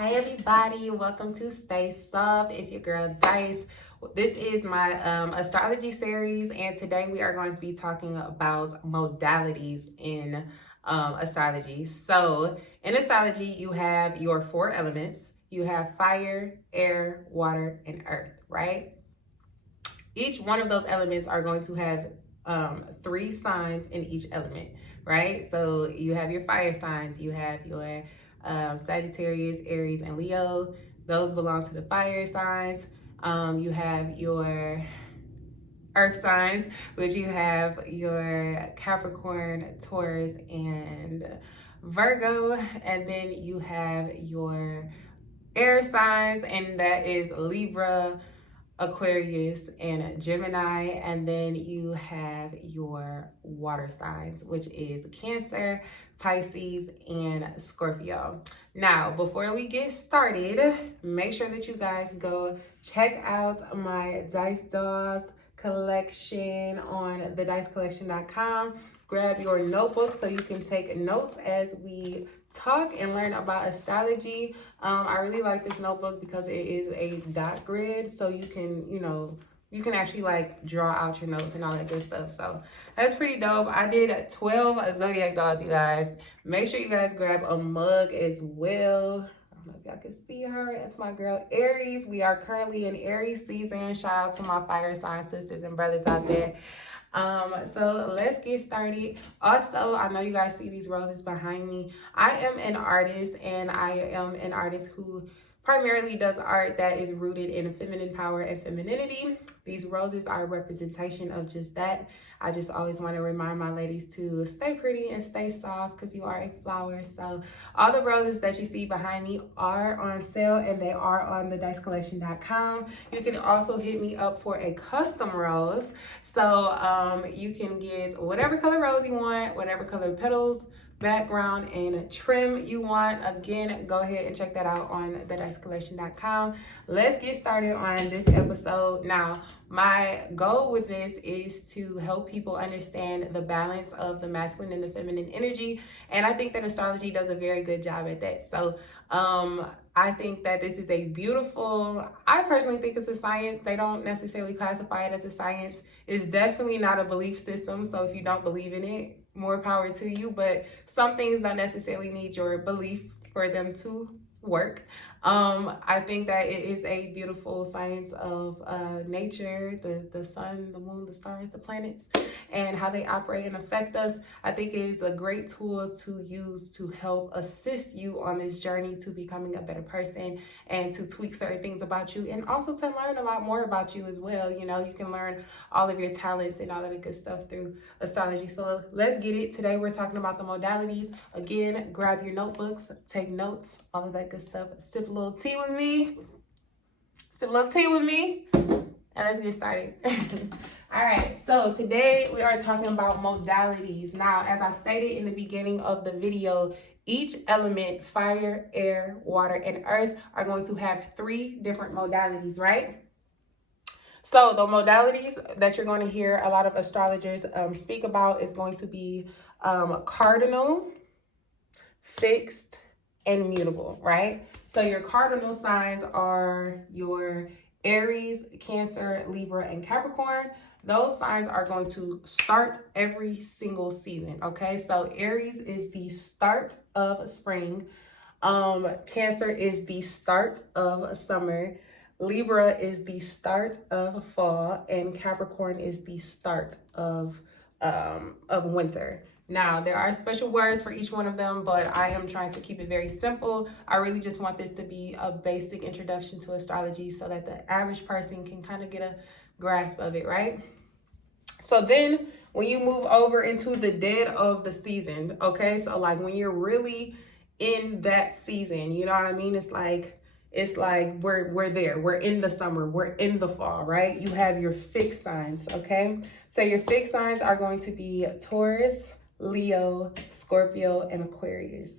Hi everybody, welcome to Stay Soft. It's your girl Dice. This is my astrology series, and today we are going to be talking about modalities in astrology. So in astrology, you have your four elements. You have fire, air, water, and earth, right? Each one of those elements are going to have three signs in each element, right? So you have your fire signs, you have your Sagittarius, Aries, and Leo. Those belong to the fire signs. You have your earth signs, which you have your Capricorn, Taurus, and Virgo. And then you have your air signs, and that is Libra, Aquarius, and Gemini. And then you have your water signs, which is Cancer, Pisces, and Scorpio. Now, before we get started, make sure that you guys go check out my Dice Dolls collection on thedicecollection.com. Grab your notebook so you can take notes as we talk and learn about astrology. I really like this notebook because it is a dot grid, so you can actually like draw out your notes and all that good stuff. So that's pretty dope. I did 12 zodiac dolls, you guys. Make sure you guys grab a mug as well. I don't know if y'all can see her. That's my girl Aries. We are currently in Aries season. Shout out to my fire sign sisters and brothers out there. So let's get started. Also, I know you guys see these roses behind me. I am an artist, and I am an artist who primarily does art that is rooted in feminine power and femininity. These roses are a representation of just that. I just always want to remind my ladies to stay pretty and stay soft because you are a flower. So all the roses that you see behind me are on sale, and they are on thedicecollection.com. You can also hit me up for a custom rose. So you can get whatever color rose you want, whatever color petals, background, and trim you want. Again, go ahead and check that out on thedicecollection.com. Let's get started on this episode. Now, my goal with this is to help people understand the balance of the masculine and the feminine energy, and I think that astrology does a very good job at that. So I think that this is a beautiful, I personally think it's a science. They don't necessarily classify it as a science. It's definitely not a belief system, so if you don't believe in it, more power to you. But some things don't necessarily need your belief for them to work. I think that it is a beautiful science of nature, the sun, the moon, the stars, the planets, and how they operate and affect us. I think it is a great tool to use to help assist you on this journey to becoming a better person and to tweak certain things about you, and also to learn a lot more about you as well. You know, you can learn all of your talents and all of the good stuff through astrology. So let's get it. Today we're talking about the modalities. Again, grab your notebooks, take notes, all of that good stuff. Sip a little tea with me. Sip a little tea with me. And let's get started. All right, so today we are talking about modalities. Now, as I stated in the beginning of the video, each element, fire, air, water, and earth, are going to have three different modalities, right? So the modalities that you're going to hear a lot of astrologers speak about is going to be cardinal, fixed, and mutable, right? So your cardinal signs are your Aries, Cancer, Libra, and Capricorn. Those signs are going to start every single season, okay? So Aries is the start of spring. Cancer is the start of summer. Libra is the start of fall, and Capricorn is the start of winter. Now, there are special words for each one of them, but I am trying to keep it very simple. I really just want this to be a basic introduction to astrology so that the average person can kind of get a grasp of it, right? So then when you move over into the dead of the season, okay? So like when you're really in that season, you know what I mean? It's like we're there. We're in the summer. We're in the fall, right? You have your fixed signs, okay? So your fixed signs are going to be Taurus, Leo, Scorpio, and Aquarius.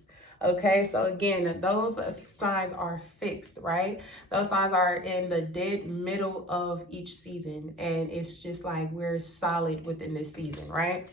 Okay, so again, those signs are fixed, right? Those signs are in the dead middle of each season, and it's just like we're solid within this season, right?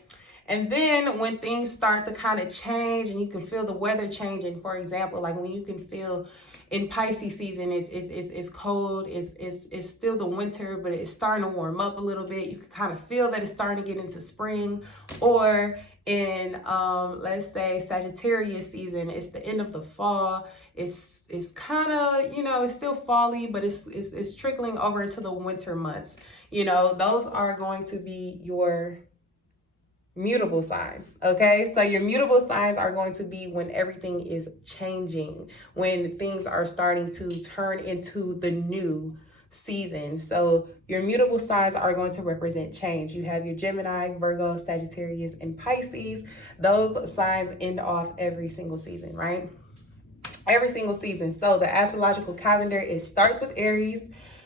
And then when things start to kind of change and you can feel the weather changing, for example, like when you can feel in Pisces season, it's cold, it's still the winter, but it's starting to warm up a little bit. You can kind of feel that it's starting to get into spring. Or in let's say Sagittarius season, it's the end of the fall. It's kind of, you know, it's still fall-y, but it's trickling over into the winter months. You know, those are going to be your mutable signs. Okay, so your mutable signs are going to be when everything is changing, when things are starting to turn into the new season. So your mutable signs are going to represent change. You have your Gemini, Virgo, Sagittarius, and Pisces. Those signs end off every single season, right? Every single season. So the astrological calendar, it starts with Aries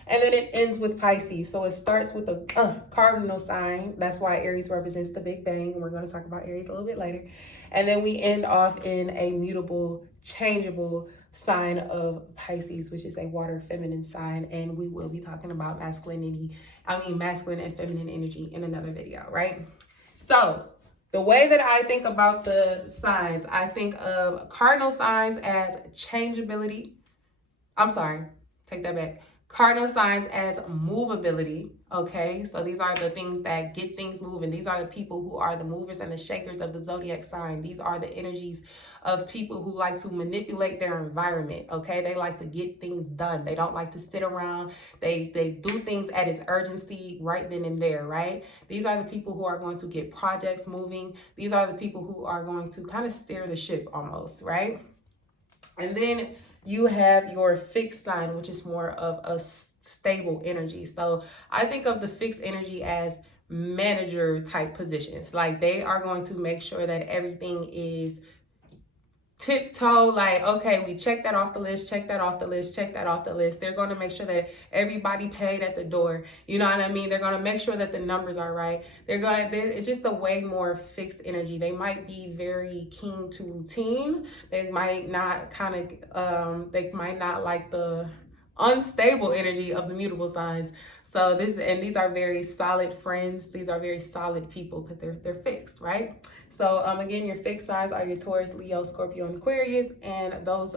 and then it ends with Pisces. So it starts with a cardinal sign. That's why Aries represents the Big Bang. We're going to talk about Aries a little bit later. And then we end off in a mutable, changeable sign of Pisces, which is a water feminine sign. And we will be talking about masculine and feminine energy in another video, right? So the way that I think about the signs, I think of cardinal signs as changeability. I'm sorry, take that back. Cardinal signs as movability. Okay, so these are the things that get things moving. These are the people who are the movers and the shakers of the zodiac sign. These are the energies of people who like to manipulate their environment. Okay, they like to get things done. They don't like to sit around. They do things at its urgency right then and there, right? These are the people who are going to get projects moving. These are the people who are going to kind of steer the ship almost, right? And then you have your fixed sign, which is more of a stable energy. So I think of the fixed energy as manager type positions. Like they are going to make sure that everything is tiptoe, like, okay, we check that off the list, check that off the list, check that off the list. They're going to make sure that everybody paid at the door. You know what I mean? They're going to make sure that the numbers are right. It's just a way more fixed energy. They might be very keen to routine. They might not they might not like the unstable energy of the mutable signs. So these are very solid friends. These are very solid people because they're fixed, right? So again, your fixed signs are your Taurus, Leo, Scorpio, and Aquarius, and those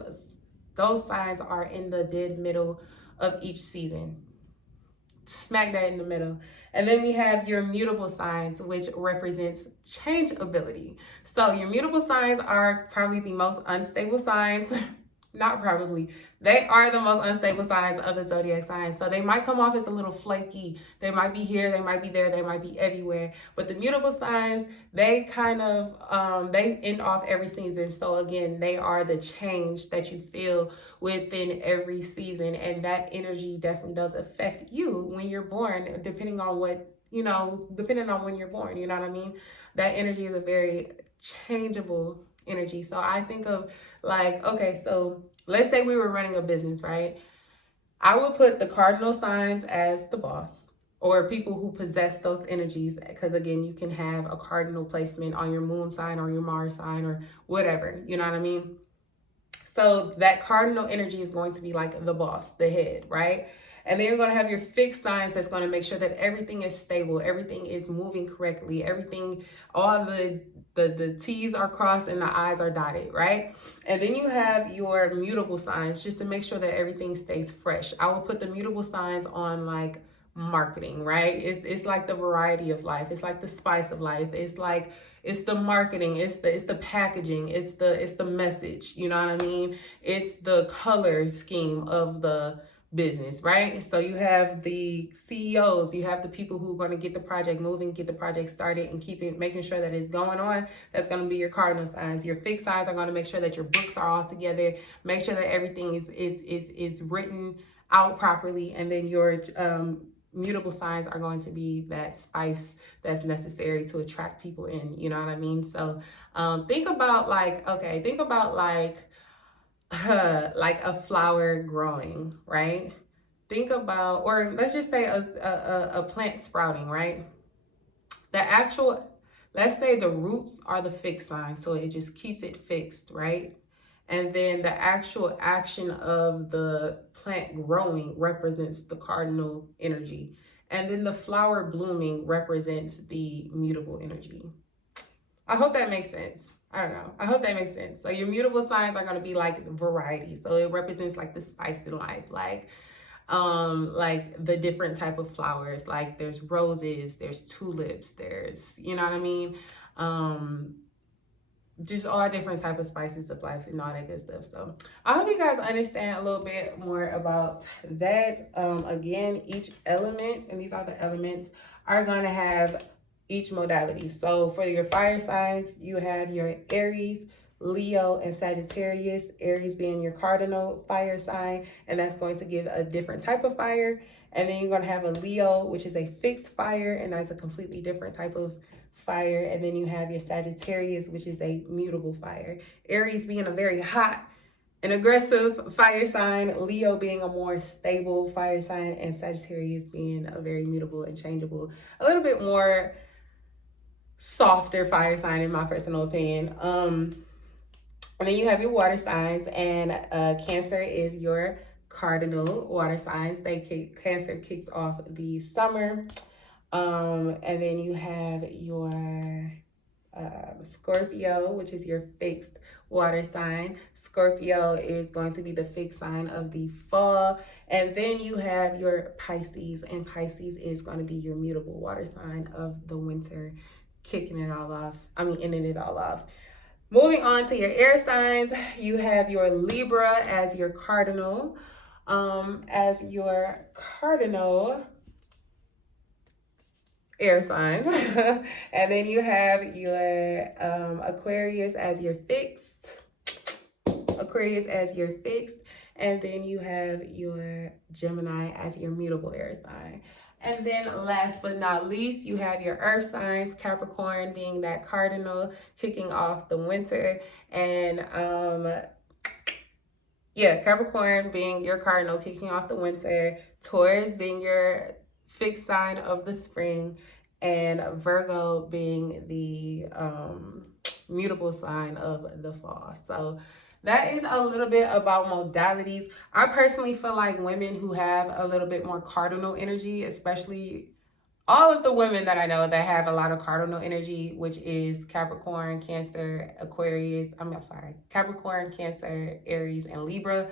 signs are in the dead middle of each season. Smack that in the middle. And then we have your mutable signs, which represents changeability. So your mutable signs are probably the most unstable signs. Not probably. They are the most unstable signs of the zodiac signs. So they might come off as a little flaky. They might be here, they might be there, they might be everywhere. But the mutable signs, they kind of they end off every season. So again, they are the change that you feel within every season. And that energy definitely does affect you when you're born, depending on depending on when you're born. You know what I mean? That energy is a very changeable energy. So I think of like, okay, so let's say we were running a business, right? I would put the cardinal signs as the boss or people who possess those energies. Because again, you can have a cardinal placement on your moon sign or your Mars sign or whatever, you know what I mean? So that cardinal energy is going to be like the boss, the head, right? And then you're going to have your fixed signs that's going to make sure that everything is stable, everything is moving correctly, everything, all the T's are crossed and the I's are dotted, right? And then you have your mutable signs just to make sure that everything stays fresh. I will put the mutable signs on like marketing, right? It's like the variety of life. It's like the spice of life. It's the marketing, it's the packaging, it's the message, you know what I mean? It's the color scheme of the business, right? So you have the CEOs, you have the people who are going to get the project moving, get the project started, and making sure that it's going on. That's going to be your cardinal signs. Your fixed signs are going to make sure that your books are all together, make sure that everything is written out properly, and then your mutable signs are going to be that spice that's necessary to attract people in, you know what I mean? So think about like like a flower growing, right? Think about, or let's just say a plant sprouting, right? The actual, let's say the roots are the fixed sign, so it just keeps it fixed, right? And then the actual action of the plant growing represents the cardinal energy. And then the flower blooming represents the mutable energy. I hope that makes sense. I don't know. I hope that makes sense. So your mutable signs are going to be like variety. So it represents like the spice in life, like the different type of flowers. Like there's roses, there's tulips, there's, you know what I mean? Um just all different type of spices of life and all that good stuff. So I hope you guys understand a little bit more about that. Again, each element, and these are the elements, are going to have each modality. So for your fire signs, you have your Aries, Leo, and Sagittarius. Aries being your cardinal fire sign, and that's going to give a different type of fire. And then you're going to have a Leo, which is a fixed fire, and that's a completely different type of fire. And then you have your Sagittarius, which is a mutable fire. Aries being a very hot and aggressive fire sign, Leo being a more stable fire sign, and Sagittarius being a very mutable and changeable, a little bit more softer fire sign in my personal opinion. And then you have your water signs, and Cancer is your cardinal water signs. Cancer kicks off the summer. And then you have your Scorpio, which is your fixed water sign. Scorpio is going to be the fixed sign of the fall. And then you have your Pisces, and Pisces is going to be your mutable water sign of the winter, kicking it all off. Ending it all off. Moving on to your air signs, you have your Libra as your cardinal. Air sign. And then you have your Aquarius as your fixed. And then you have your Gemini as your mutable air sign. And then last but not least, you have your earth signs, Capricorn being that cardinal, kicking off the winter. And Capricorn being your cardinal, kicking off the winter. Taurus being your fixed sign of the spring. And Virgo being the mutable sign of the fall. So that is a little bit about modalities. I personally feel like women who have a little bit more cardinal energy, especially all of the women that I know that have a lot of cardinal energy, which is Capricorn, Cancer, Aquarius, Capricorn, Cancer, Aries, and Libra.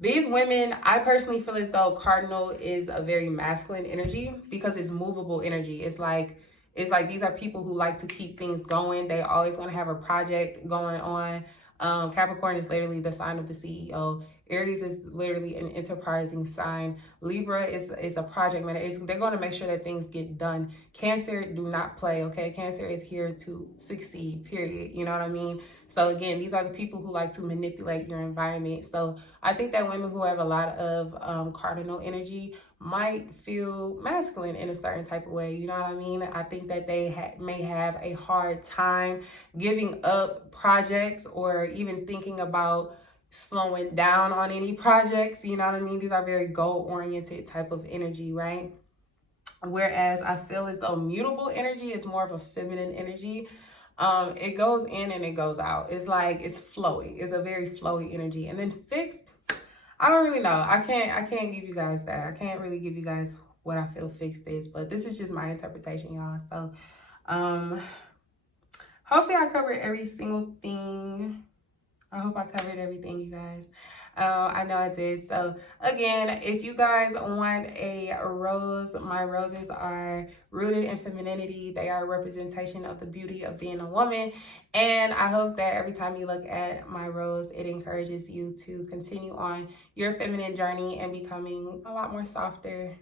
These women, I personally feel as though cardinal is a very masculine energy because it's movable energy. It's like these are people who like to keep things going. They always want to have a project going on. Capricorn is literally the sign of the CEO. Aries is literally an enterprising sign. Libra is a project manager. They're going to make sure that things get done. Cancer, do not play, okay? Cancer is here to succeed, period. You know what I mean? So again, these are the people who like to manipulate your environment. So I think that women who have a lot of cardinal energy might feel masculine in a certain type of way. You know what I mean? I think that they may have a hard time giving up projects or even thinking about slowing down on any projects. You know what I mean? These are very goal-oriented type of energy, right? Whereas I feel as though mutable energy is more of a feminine energy. It goes in and it goes out. It's like it's flowy. It's a very flowy energy. And then fixed, I don't really know. I can't give you guys that. I can't really give you guys what I feel fixed is, but this is just my interpretation, y'all. So hopefully I covered every single thing. I hope I covered everything, you guys. I know I did. So again, if you guys want a rose, my roses are rooted in femininity. They are a representation of the beauty of being a woman. And I hope that every time you look at my rose, it encourages you to continue on your feminine journey and becoming a lot more softer,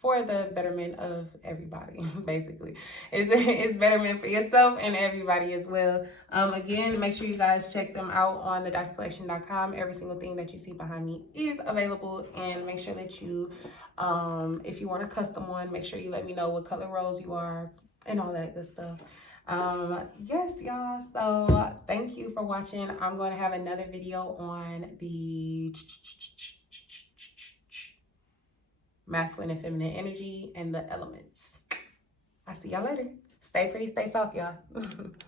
for the betterment of everybody, basically. It's betterment for yourself and everybody as well. Again, make sure you guys check them out on thedicescollection.com. Every single thing that you see behind me is available, and make sure that you, if you want a custom one, make sure you let me know what color rose you are and all that good stuff. Yes, y'all. So thank you for watching. I'm going to have another video on the masculine and feminine energy and the elements. I'll see y'all later. Stay pretty, stay soft, y'all.